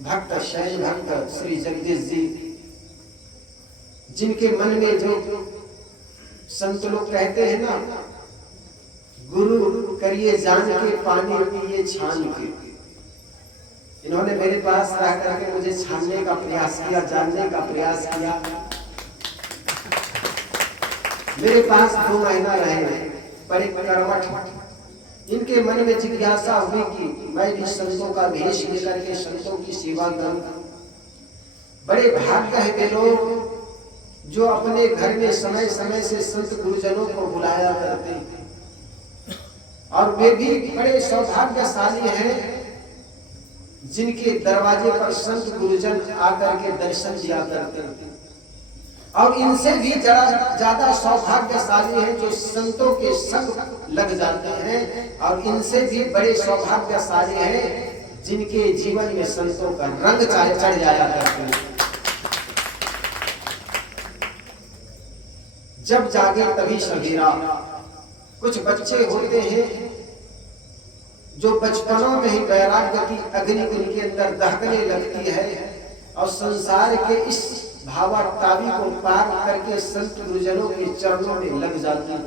भक्त शैन भक्त श्री जगदीश जी, जिनके मन में जो संत लोग कहते हैं ना, गुरु करिए जान के पानी पिए छान के, इन्होंने मेरे पास रह करके मुझे छानने का प्रयास किया, जानने का प्रयास किया। मेरे पास 2 महीना रहे, पर एक करवट इनके मन में जिज्ञासा हुई कि मैं भी संतों का भेष लेकर के संतों की सेवा करूं। बड़े भाग्य है वे लोग जो अपने घर में समय समय से संत गुरुजनों को बुलाया करते हैं, और वे भी बड़े सौभाग्यशाली हैं जिनके दरवाजे पर संत गुरुजन आकर के दर्शन दिया करते हैं। और इनसे भी ज्यादा सौभाग्यशाली हैं जो संतों के संग लग जाते हैं, और इनसे भी बड़े सौभाग्यशाली हैं जिनके जीवन में संतों का रंग चढ़ जाया करते हैं। जब जागे तभी सवेरा। कुछ बच्चे होते हैं जो बचपनों में ही वैराग्य की अग्नि उनके अंदर दहकने लगती है, और संसार के इस भावाटावी को पार करके संत गुरुजनों के चरणों में लग जाती है।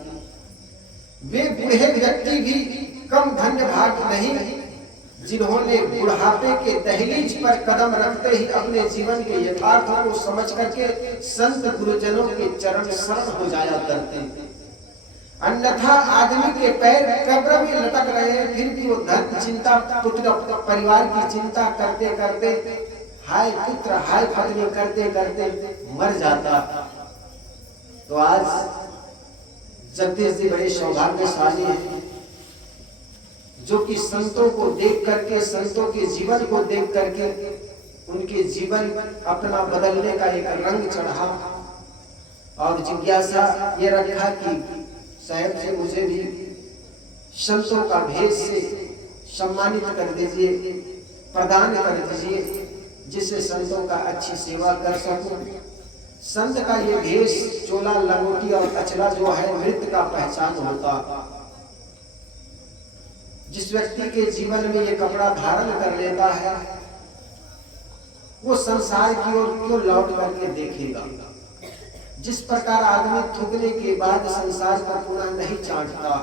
वे बूढ़े व्यक्ति भी कम धन्य भाग नहीं जिन्होंने बुढ़ापे के दहलीज पर कदम रखते ही अपने जीवन के यथार्थों को समझ करके संत गुरुजनों के चरण शरण हो जाया करते हैं। अन्यथा आदमी के पैर कब्र में लटक रहे हैं, फिर भी वो धन चिंता, पुत्र परिवार की चिंता करते करते, हाय पुत्र हाय पत्नी करते करते मर जाता। तो आज जगदीश जी बड़े सौभाग्यशाली हैं जो कि संतों को देख करके, संतों के जीवन को देख करके उनके जीवन अपना बदलने का एक रंग चढ़ा, और जिज्ञासा ये रखा कि साहब से मुझे भी संतों का भेष से सम्मानित कर दीजिए, प्रदान कर दीजिए, जिससे संतों का अच्छी सेवा कर सकूं। संत का ये भेष, चोला लंगोटी और अचला जो है मृत का पहचान होता। जिस व्यक्ति के जीवन में ये कपड़ा धारण कर लेता है वो संसार की ओर क्यों लौट करके देखेगा। जिस प्रकार आदमी थूकने के बाद संसार को पुनः नहीं चाटता,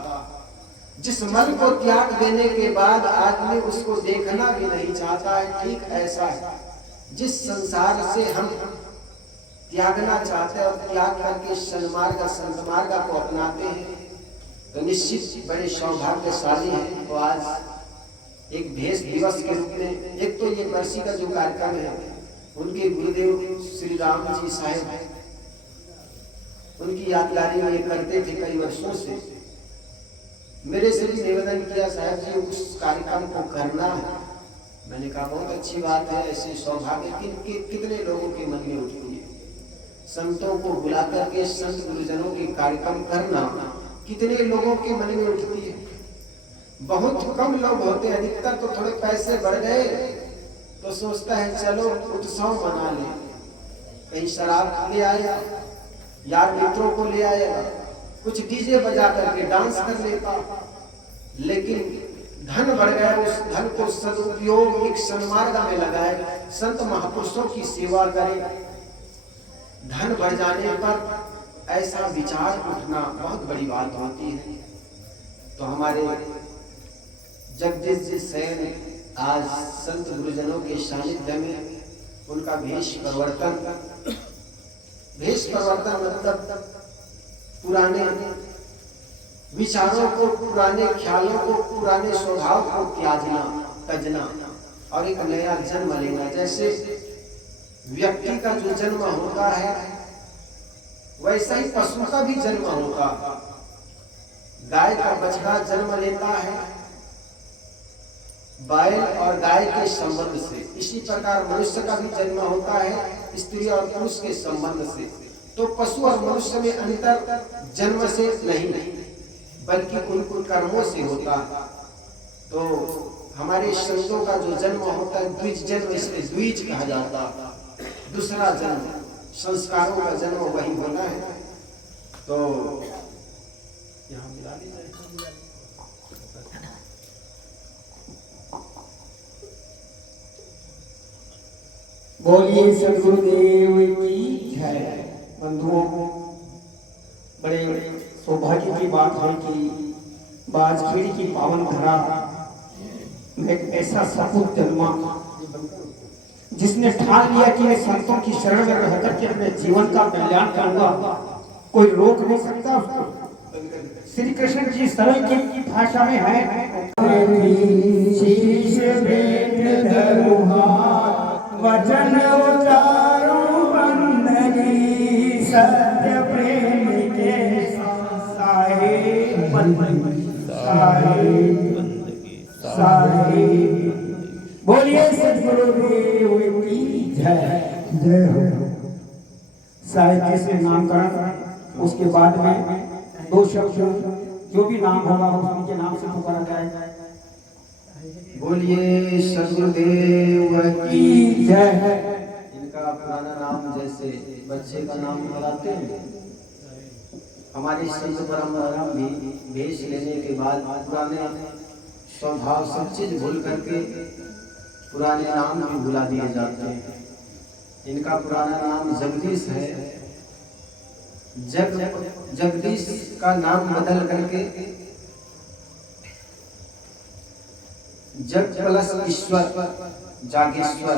जिस मन को त्याग देने के बाद आदमी उसको देखना भी नहीं चाहता है, ठीक ऐसा है जिस संसार से हम त्यागना चाहते हैं और त्याग करके सन्मार्ग संतमार्ग को अपनाते हैं तो निश्चित बड़े सौभाग्यशाली हैं। तो आज एक भेष दिवस के रूप में, एक तो ये बरसी का जो कार्यक्रम है, उनके गुरुदेव श्री राम जी साहेब उनकी यादगारी में ये करते थे कई वर्षों से। मेरे से भी निवेदन किया, साहब जी उस कार्यक्रम को करना है। मैंने कहा बहुत अच्छी बात है, ऐसे सौभाग्य कितने लोगों के मन में उठती है। संतों को बुला करके संत गुरुजनों के कार्यक्रम करना कितने लोगों के मन में उठती है। बहुत कम लोग होते हैं, अधिकतर तो थोड़े पैसे बढ़ गए तो सोचता है चलो उत्सव मना ले, कहीं शराब ले आया, यार मित्रों को ले आएगा, कुछ डीजे बजा करके डांस कर लेता। लेकिन धन बढ़ गया, उस धन को सदुपयोग एक सन्मार्ग में लगाए, संत महापुरुषों की सेवा करे। धन बढ़ जाने पर ऐसा विचार उठना बहुत बड़ी बात होती है। तो हमारे जगदीश जी सैन आज संत गुरुजनों के सानिध्य में उनका भेष परिवर्तन मतलब पुराने विचारों को, पुराने ख्यालों को, पुराने स्वभाव को त्याजना और एक नया जन्म लेना। जैसे व्यक्ति का जो जन्म होता है वैसा ही पशु का भी जन्म होता। गाय का बछड़ा जन्म लेता है बैल और गाय के संबंध से, इसी प्रकार मनुष्य का भी जन्म होता है स्त्री और पुरुष के संबंध से। तो पशु और मनुष्य में अंतर जन्म से नहीं बल्कि उन कर्मों से होता। तो हमारे संतों का जो जन्म होता है द्विज जन्म, इसलिए द्विज कहा जाता। दूसरा जन्म, संस्कारों का जन्म वही होना है। तो यहाँ मिला लीजिए। बोलिए सदगुरुदेव की जय। बंधुओं, बड़े सौभाग्य की बात है कि बाजखेड़ी की पावन धरा में एक ऐसा सपूत जन्मा जिसने ठान लिया कि मैं संतों की शरण में रह करके अपने जीवन का कल्याण करूंगा। कोई रोक नहीं सकता उसको। श्री कृष्ण जी सरल की भाषा में है, शीश भेंट धरूं वचन उचारूं बंदगी, सत्य प्रेम के साहिब साहिब। बोलिए सदगुरुदेव की जय। जय हो। साहिब से नामकरण, उसके बाद में दो शब्द जो भी नाम होगा उनके नाम से पुकारा जाएगा। बोलिए सदगुरुदेव की जय। इनका पुराना नाम जैसे बच्चे का नाम बुलाते हैं, हमारी संत परंपरा भी भेष लेने के बाद पुराने स्वभाव सब चीज भूल करके पुराने नाम भी भुला दिए जाते हैं। इनका पुराना नाम जगदीश है। जगदीश का नाम बदल करके जग प्लस ईश्वर जागेश्वर,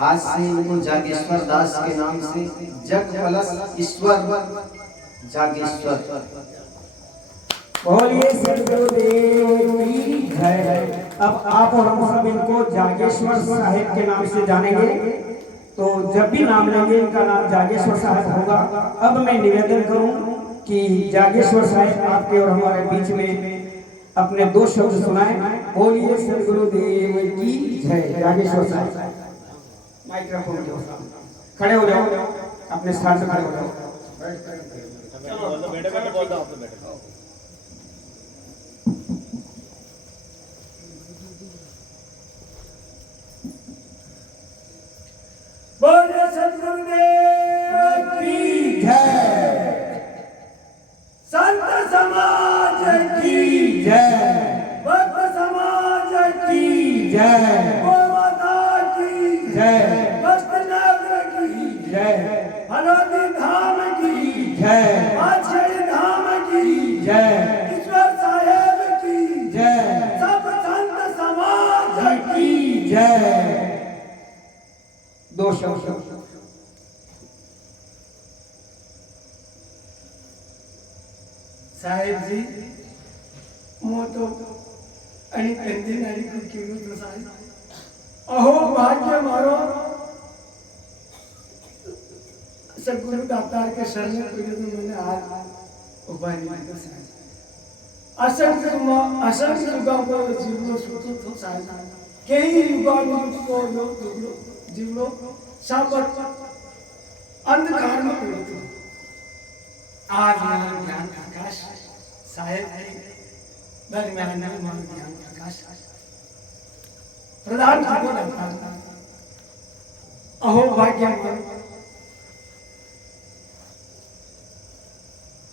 आज से इनको जागेश्वर दास के नाम से जग प्लस ईश्वर जागेश्वर। बोलिए सदगुरुदेव की जय। अब आप और हम सब इनको जागेश्वर साहिब के नाम से जानेंगे, तो जब भी नाम लेंगे इनका नाम जागेश्वर साहिब होगा। अब मैं निवेदन करूं कि जागेश्वर साहिब आपके और हमारे बीच में अपने दो शब्द सुनाएं। बोलिए सदगुरुदेव की जय। जागेश्वर साहिब माइक्रोफोन के सामने खड़े हो जाओ, अपने स्थान से खड़े हो जाओ। बोलिए सदगुरुदेव की जय। संत समाज की जय। भक्त समाज की जय। गोमाता की जय। भक्त नगर की जय। हरदी धाम की जय। बादशाही धाम की जय। ईश्वर साहेब की जय। सब संत समाज की जय। दो शब्द। साहेब जी मो तो आणि कंदी नारी को केवू तो साहेब, अहो भाग्य मारो सदगुरु दातार के शरण में पड़े तो मैंने आज उपाय नहीं कर साहेब। असंख्य युगाओं को जीवलो सोचो तो साहेब, कई युगाओं में को लोग जीवलो साबर अंधकार में पड़े थे। आज मेरा ज्ञान प्रकाश साहेब के दरमियान में हमारा ज्ञान प्रकाश प्रदान करता है। अहो भाग्य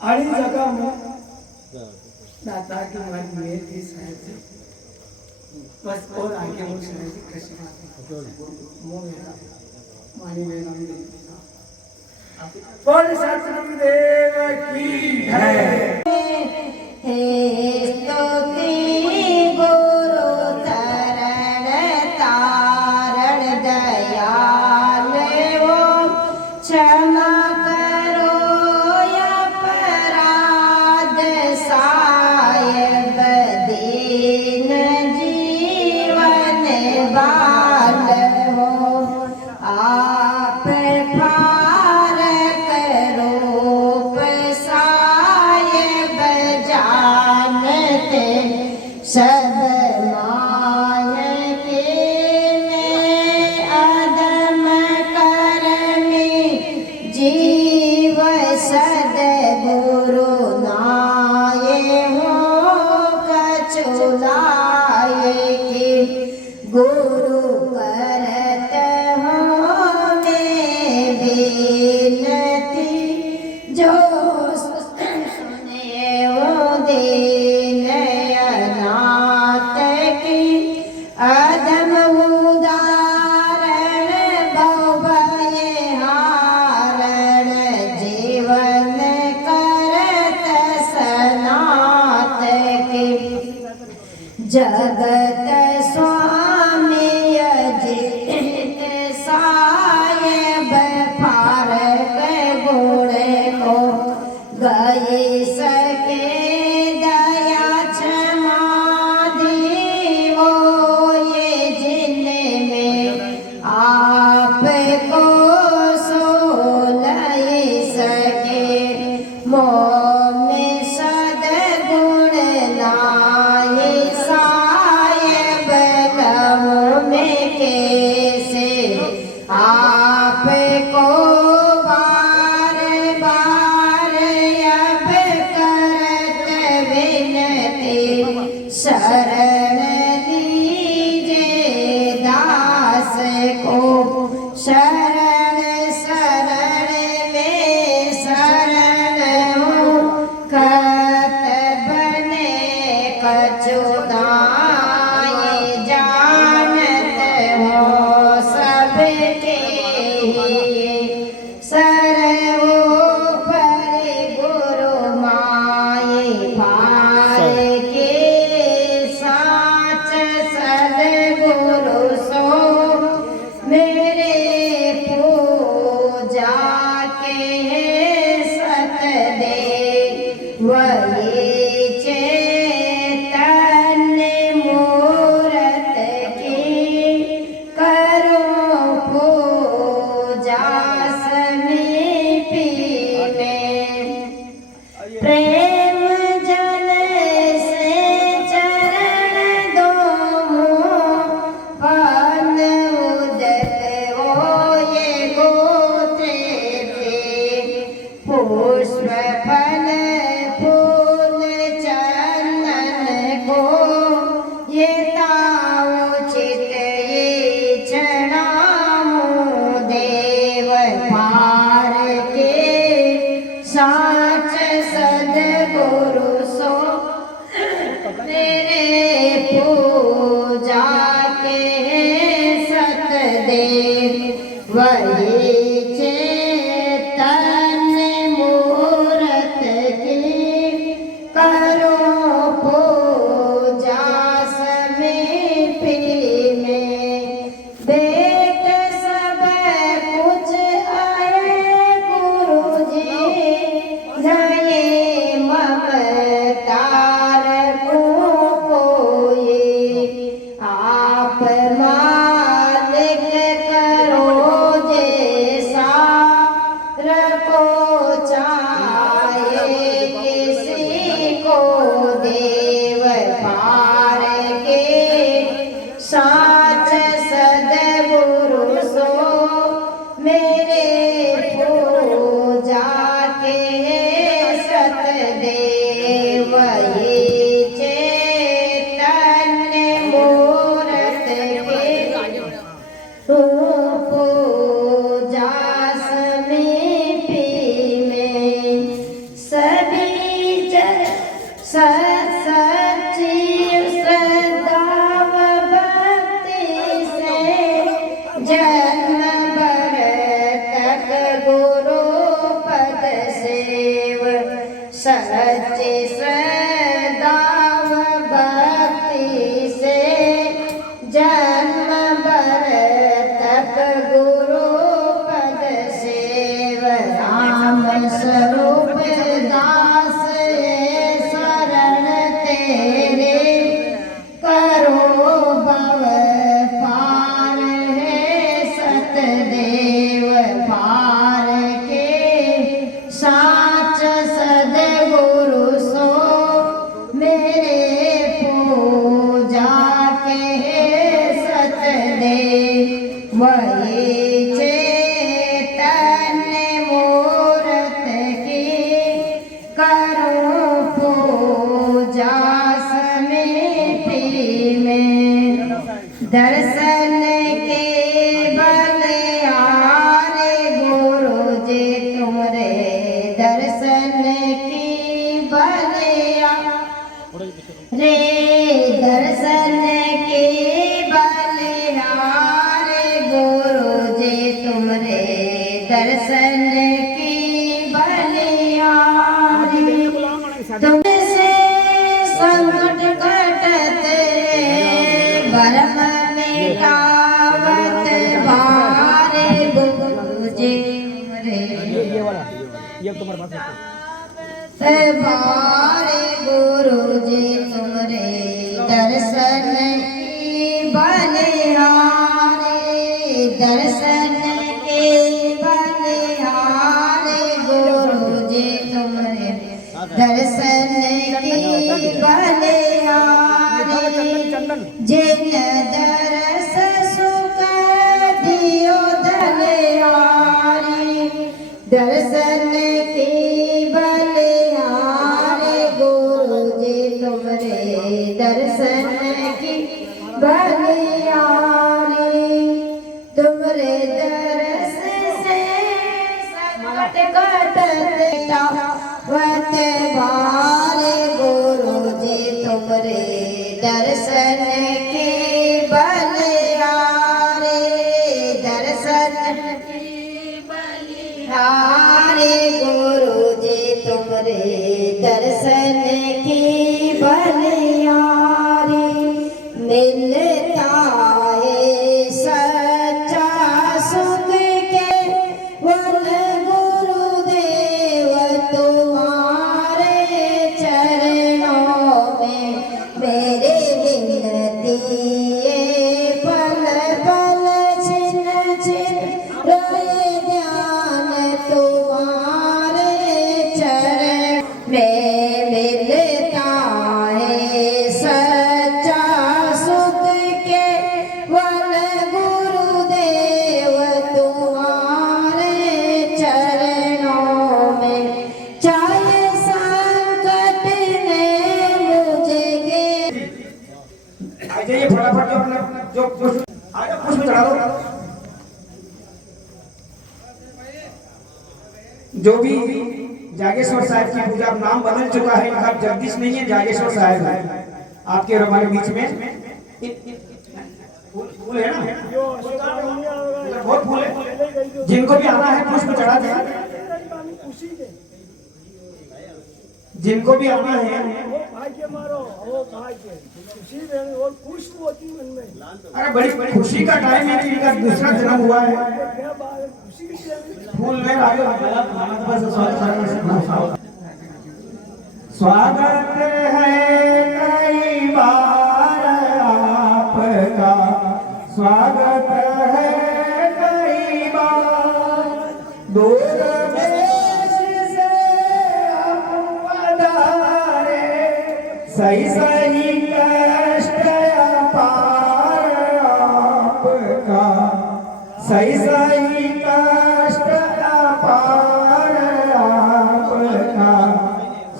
आड़ी जगह में दाता की हमारी मेल की साहेब से बस और आगे वो साहेब से कृष्ण मोह मेरा मानी मेरा बोल सतगुरुदेव की जय। हे स्तुति गुरु चरण तारण दयाल वो क्षमा करो अपराध साहेब दीन जीवन बाल हो आप सब माय के में अदम करमी जीव सदगुरु नाये हो कछुलाए के गुरु करत हो में बेनती जो सुने वो दे अदम जगत स्वामी अजित साहेब फारक गुण को गए सके दया क्षमा दीवो ये जिनमें आपको सो लय सके मोह में सद्गुण लाए साहेब लहू में कैसे आपको बार बार अब करत विनती शरण दीजिए दास को शरण शरण में शरण हूँ खत बने कछुदाए जानत हो सबके सरवो पर गुरु माए भार के साच सदगुरु सो मेरे पूजा के सत दे वही चैतन्य मूरत की करो पूजा समीपी में प्रेम जल से चरण दो पान उदक हो ये गोत्रे पे पुष्प फल फूल चंदन को ये ताउचित ये चढ़ाऊं देव पार के साच सदगुरु सो मेरे पूजा के सत देव वही चैतन्य मूरत की करो पूजा समीपी में बेट सब कुछ आए गुरु जी गए ममतार को कोई आप मालिक करो जैसा रखो चाहे किसी को देव पार के साच सदगुरु सो मेरे पूजा के सत देव ये चैतन्य मूरत के पूजा समीपी में सभी सच्ची श्रद्धा व भक्ति से जन्म भर तक गुरु पद सेव सच्ची श्रद्धा व भक्ति से जन्म भर तक गुरु पद सेव राम स्वरूप दास शरण तेरे करो भव पार है सतदेव पार के साच सदगुरु सो मेरे पूजा के सतदेव वही चैतन्य मूरत की करो पूजा समीपी में दर्शन के बलिहारे गुरु जी तुमरे दर्शन की बलिया रे दर्शन के बलिहारे गुरु जी तुमरे दर्शन की बलिहारी तुमसे संकट कटते परम में गावत बारे गुरुजे तुमरे बारे गुरुजे तुमरे दर्शन की बलिहारे दर्शन के बलिहारे गुरुजे तुमरे दर्शन की बलिहारे जिन दरस सुख दियो धलिहारी दर्शन की बलिहारे गुरुजी तुमरे दर्शन की बलिहारी तुमरे दर्श से संकट कटता वत बारे गुरुजी तुमरे दर्शन की बलिहारे दर्शन की बलिहारे गुरुजी तुमरे दर्शन की बलिहारे मिलता है सच्चा सुख के वन गुरुदेव तुम्हारे चरणों में मेरे विनती पल पल छिन छिन रहे ध्यान तुम्हारे चरण में मिलता है सच्चा सुख के वन गुरुदेव तुम्हारे चरणों में चाहे संकट ने मुझे आ जाइए फटाफट जो अपना जो पुष्प आगे पुष्प चढ़ा दो। जो भी जागेश्वर साहब की पूजा अब नाम बदल चुका है, इनका जगदीश नहीं है, जागेश्वर साहब है आपके और हमारे बीच में। फूल है ना, बहुत फूल है। जिनको भी आना है पुष्प चढ़ा दें, जिनको भी आना है। अरे बड़ी खुशी का टाइम है कि इनका दूसरा जन्म हुआ है। फूल में स्वागत है कई बार आपका, स्वागत है कई बार दूर देश से आप पधारे, सही सही कष्ट अपार आपका, सही सही कष्ट अपार आपका,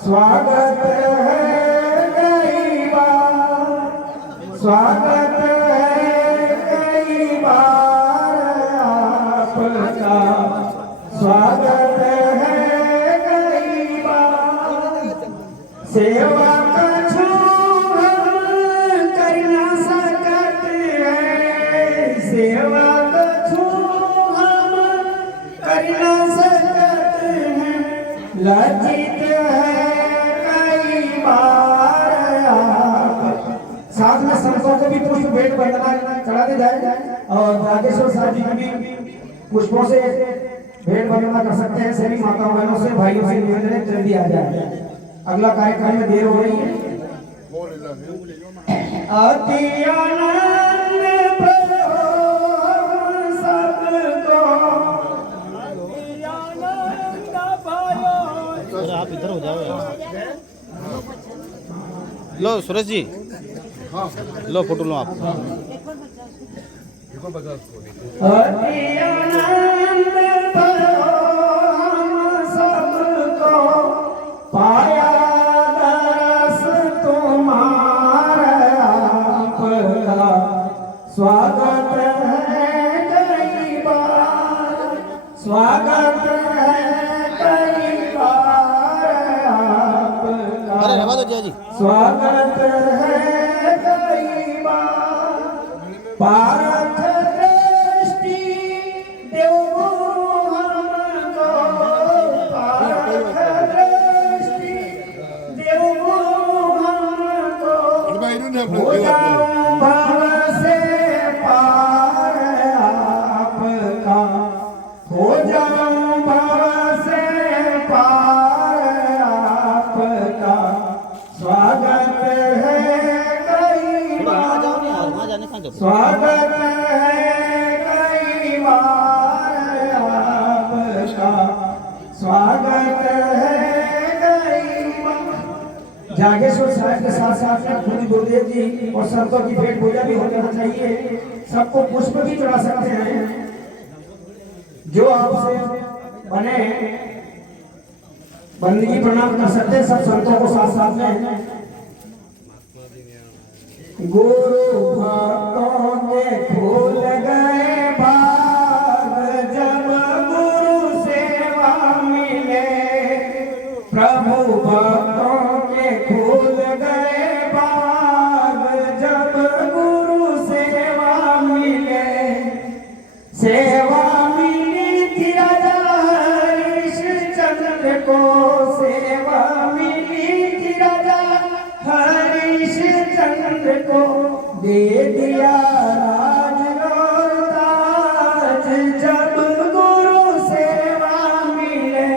स्वागत है कई बार, स्वागत है कई बार आपका, स्वागत है कई बार। सेवा कछु हम कर ना सकत है, सेवा कछु हम कर ना सकत हैं, लज्जित है कई बार आप। साथ में संतों को भी पुष्प भेंट वंदना चढ़ाते जाए और नागेश्वर साहब जी को भी पुष्पों से भेंट वंदना कर सकते हैं। सभी माताओं बहनों से भाइयों से निवेदन है जल्दी आ जाए, अगला कार्यक्रम में देर हो रही है। अति आनंद भरो सबको, आप इधर हो जाओ यार। लो सुरेश जी, लो फोटो लो आप। अति आनंद भरो हम सबको, पाया दरस तुम्हारा आपका, स्वागत है कई बार, स्वागत है कई बार आपका। अरे रवा दो जय जी। स्वागत है कई बार, पारख दृष्टि देव हमको, पारख दृष्टि देव हमको, हो जाऊं भव स्वागत है कई बार आपका, स्वागत है कई बार। जागेश्वर साहब के साथ साथ में खुद गुरुदेव जी और संतों की भेंट पूजा भी हो जाना चाहिए। सबको पुष्प भी चढ़ा सकते हैं जो आपसे बने, बंदगी प्रणाम कर सकते हैं सब संतों को साथ साथ में। गुरु भक्तों के खुल गए भाग जब गुरु सेवा मिले, प्रभु भक्तों के खुल गए भाग जब गुरु सेवा मिले। सेवा मिली थी राजा हरिश्चंद्र को, सेवा मिली थी राजा हरिश्चंद्र को, दे दिया राज और ताज जब गुरु सेवा मिले,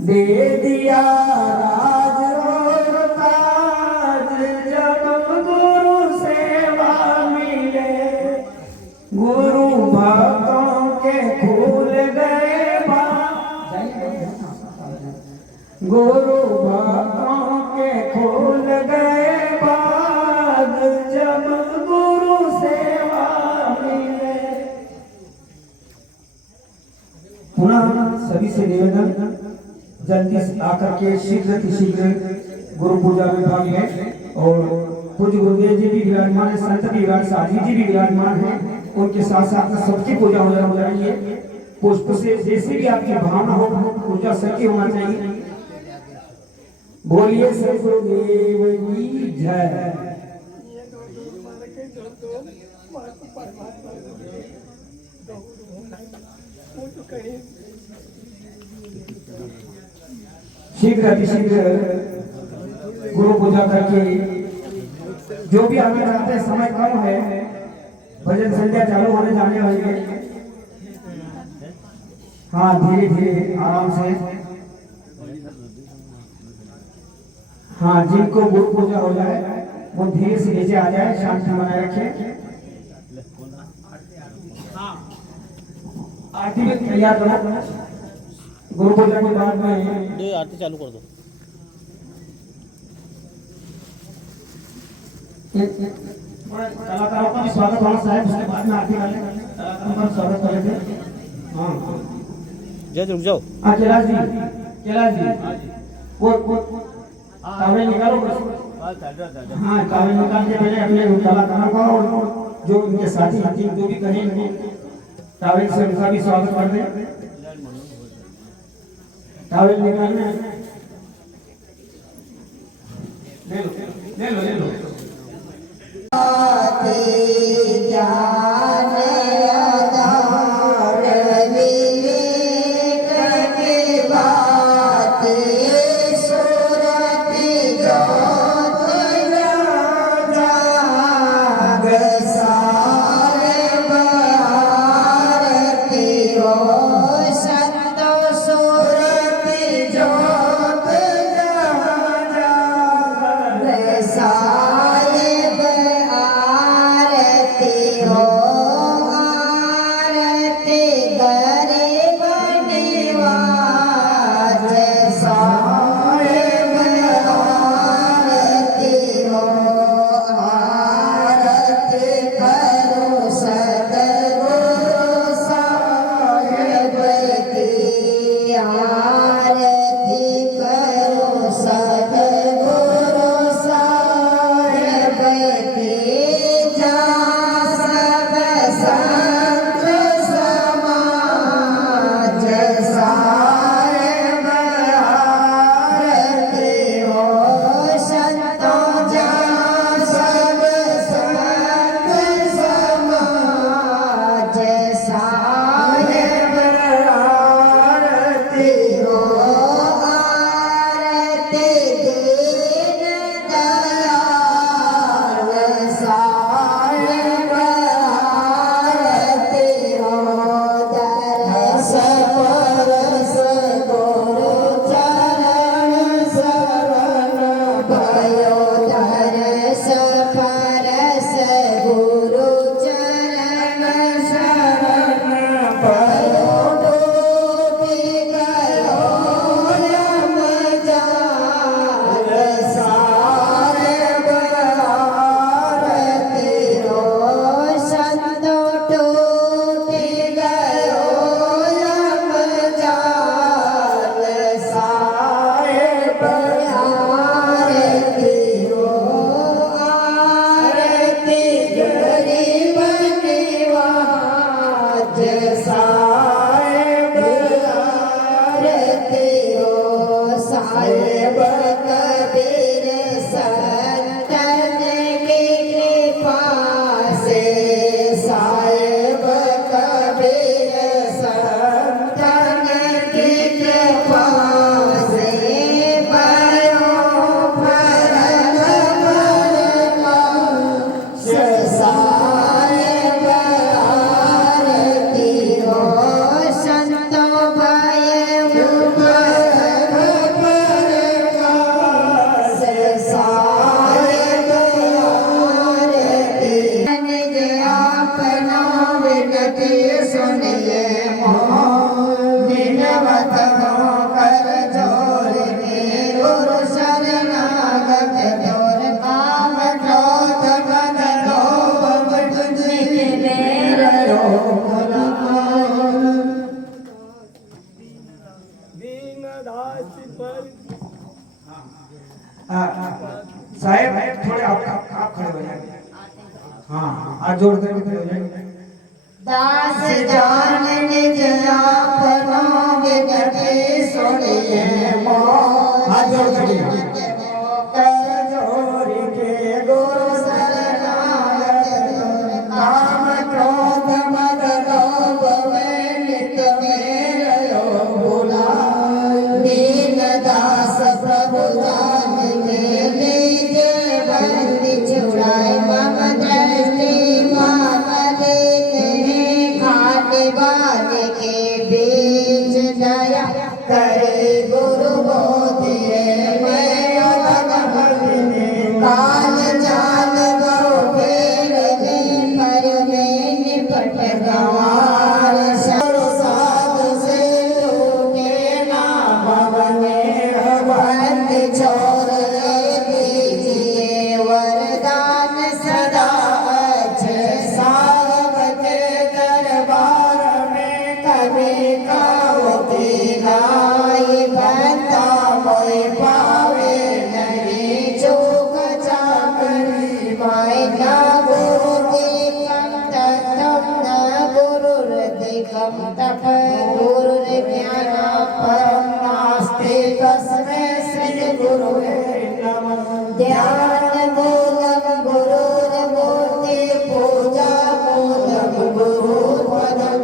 दे दिया राज और ताज जब गुरु सेवा मिले। गुरु भक्तों के खुल गए भाग, गुरु भक्तों के खुल गए भाग जब गुरु सेवा मिले। पुनः सभी से निवेदन, जल्दी से आकर के शीघ्र गुरु पूजा में भाग लें। और पूज्य गुरुदेव जी भी विराजमान है, संत भी विराज, साधी जी भी विराजमान है, उनके साथ साथ में सबकी पूजा हो जानी है। पुष्प से जैसे भी आपकी भावना हो पूजा सच्ची होना चाहिए। बोलिए श्री गुरुदेव की जय। शीघ्र अतिशीघ्र गुरु पूजा करके जो भी आना चाहते हैं, समय कम है, भजन संध्या चालू होने जाने वाली है। हाँ, धीरे धीरे आराम से। हाँ, जिनको गुरु पूजा हो जाए वो धीरे से नीचे आ जाए, शांति बनाए रखें। आरती में तैयार करो, गुरु पूजा के बाद में आरती चालू कर दो। कलाकारों का भी स्वागत होना चाहिए, उसके बाद में आरती वाले कलाकारों का स्वागत करेंगे। हाँ जय रुक जाओ। हाँ कैलाश जी वो कावड़ निकालो। हाँ, कावड़ निकाल के पहले अपने कलाकारों का और जो उनके साथी जो भी कहें कावड़ से उनका भी स्वागत कर दें। कावड़ निकालने ले लो। साहिब आरती सुनिए विनवत कर जोर के गुरु शरणागत जोर काम क्रोध मद लोभ निकले दीनदास पर साहेब थोड़े आप खड़े हो जाए। हाँ आज जोड़ करके खड़े हो जाए। दास जान निज अपना विनती सुनिए हाथ जोड़ करके कर जोर के गुरु शरणागत जोर काम क्रोध मद लोभ में नित मेरा बुलाए दीन दास प्रभु जान के लीजे बंदी छुड़ाए मम दृष्टि मान लेते खाने वाले के बीच दया करे गुरु बोधिए मैं काल चाल गौ फेर पर में निपट गवार सर साधु से टूटे ना भवने बंद छोड़ दीजिए वरदान सदा अच्छे साहब के दरबार में कभी कावती गाय बंदा कोई पावे नहीं चूक चाकरी माय न गुरुदिकं तत्तं न गुरुर्दिकं तप गुरुर्ज्ञानपरं नास्ति तस्मै श्री गुरुवे नमः ध्यान मूलं गुरुर्मूर्ति पूजा मूलं गुरुपदं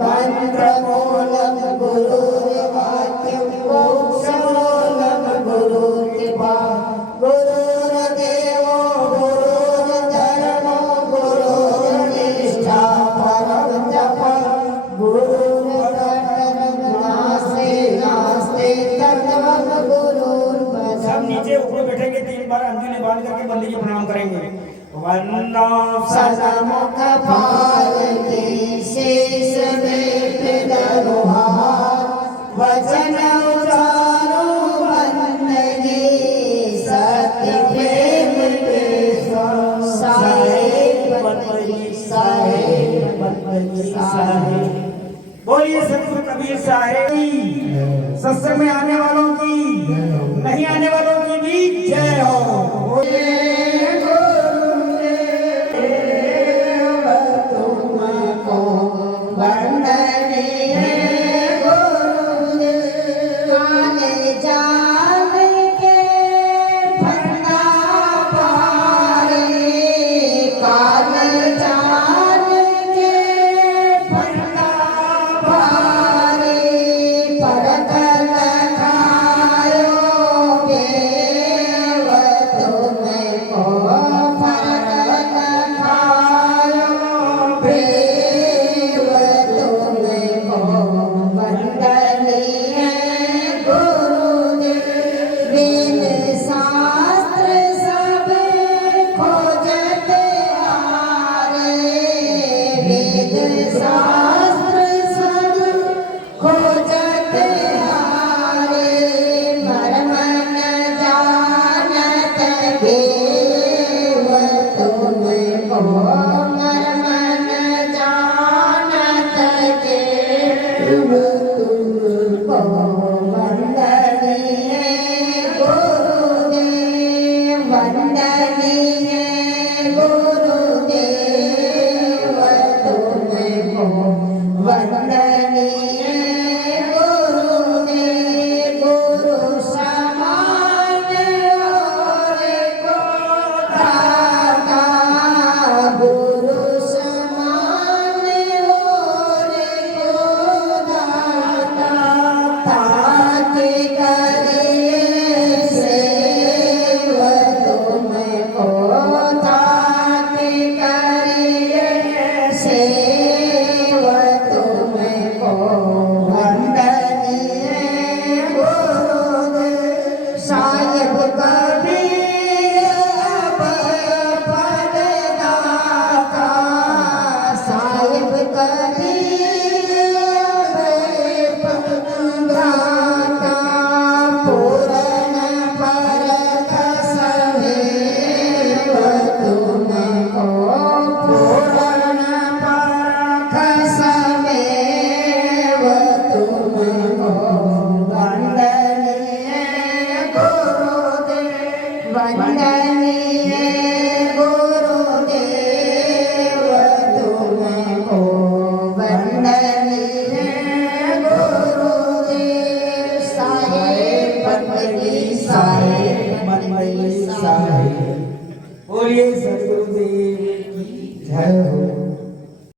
मंत्र मूलं गुरुर्वाक्यं मोक्षमूलं गुरुर्कृपा गुरुर्देवो गुरुर्धर्मो गुरुर्निष्ठा परं तप गुरुर्कर्तनं नास्ति नास्ति तत्त्वं गुरुर्पदम्। सब नीचे ऊपर बैठेंगे 3 बार अंजलि बांध करके बंदी जी प्रणाम करेंगे। वंदना सदमुख पाल की शेष में पिदरुहार वचन उचारो बंदगी सत्य प्रेम के साहेब साहेब बोलिए सतगुरु कबीर साहेब की, सत्संग में आने वालों की, नहीं आने वालों की भी जय हो। तुमको वंदनीय गुरुदेव काले जाल के फंदा पारे काले जाल के फंदा पारे परतन खायो देव तुमको परतन खायो प्रेम तुमको वंदनीय गुरुदेव वेद शास्त्र सब खोजत हारे वेद शास्त्र सब खोजत हारे मर्म न जानत देव तुमको मर्म न जानत देव तुमको वंदनीय गुरुदेव वंदनीय गुरुदेव तुमको वंदनीय गुरुदेव गुरु समान और को दाता गुरु समान और को दाता ताकि करिए सेव तुमको ताकि करिए सेव तुमको वंदनीय गुरुदेव साहिब कबीर अब पद दाता साहिब कबीर वंदनीय गुरुदेव तुमको वंदनीय गुरुदेव साहेब बंदगी साहेब बंदगी साहेब। बोलिए सदगुरुदेव की जय हो।